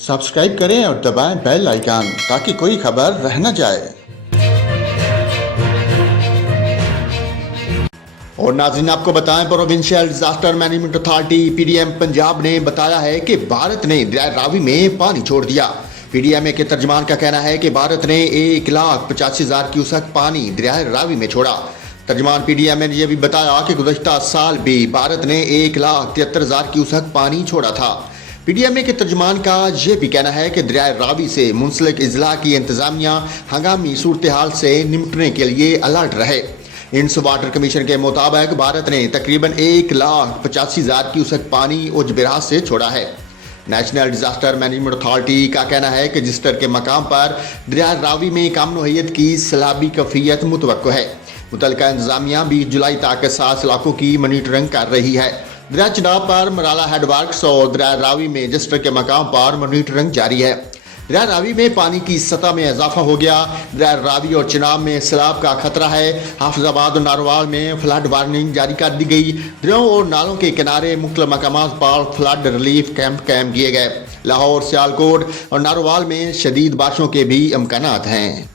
Subscribe करें और दबाएं बेल आइकन ताकि कोई खबर रह न जाए। और नाज़रीन, आपको बताएं, provincial disaster management authority PDM Punjab ने बताया है कि भारत ने दरिया रावी में पानी छोड़ दिया। पीडीएमए के तर्जमान का कहना है कि भारत ने 1,85,000 क्यूसेक पानी दरिया रावी में छोड़ा। तर्जमान पीडीएमए ने यह भी बताया कि गुज़श्ता साल भी भारत ने 1,73,000 क्यूसेक पानी छोड़ा था। पीडीएमए के तर्जमान का यह भी कहना है कि दरिया रावी से मुंसलिक अजला की इंतजामिया हंगामी सूरत हाल से निपटने के लिए अलर्ट रहे। इंड्स वाटर कमीशन के मुताबिक भारत ने तकरीबन 1,85,000 क्यूसेक पानी उज बिराज से छोड़ा है। नेशनल डिजास्टर मैनेजमेंट अथॉरिटी का कहना है कि रजिस्टर के मकाम पर दरिया रावी में काम नोहियत की सैलाबी कैफियत मुतवक्को है। मुतलका इंतजामिया 20 जुलाई तक 7 इलाकों की मॉनिटरिंग कर रही है। दरिया चिनाब पर मराला हेडवर्क्स और दरिया रावी में रजिस्टर के मकाम पर मॉनिटरिंग जारी है। दरिया रावी में पानी की सतह में इजाफा हो गया। दरिया रावी और चिनाब में सैलाब का खतरा है। हाफिजाबाद और नारोवाल में फ्लड वार्निंग जारी कर दी गई। दरियाओं और नालों के किनारे मुख्तलिफ मकामात पर फ्लड रिलीफ कैंप कायम किए गए। लाहौर, सियालकोट और नारोवाल में शदीद बारिशों के भी इम्कानात हैं।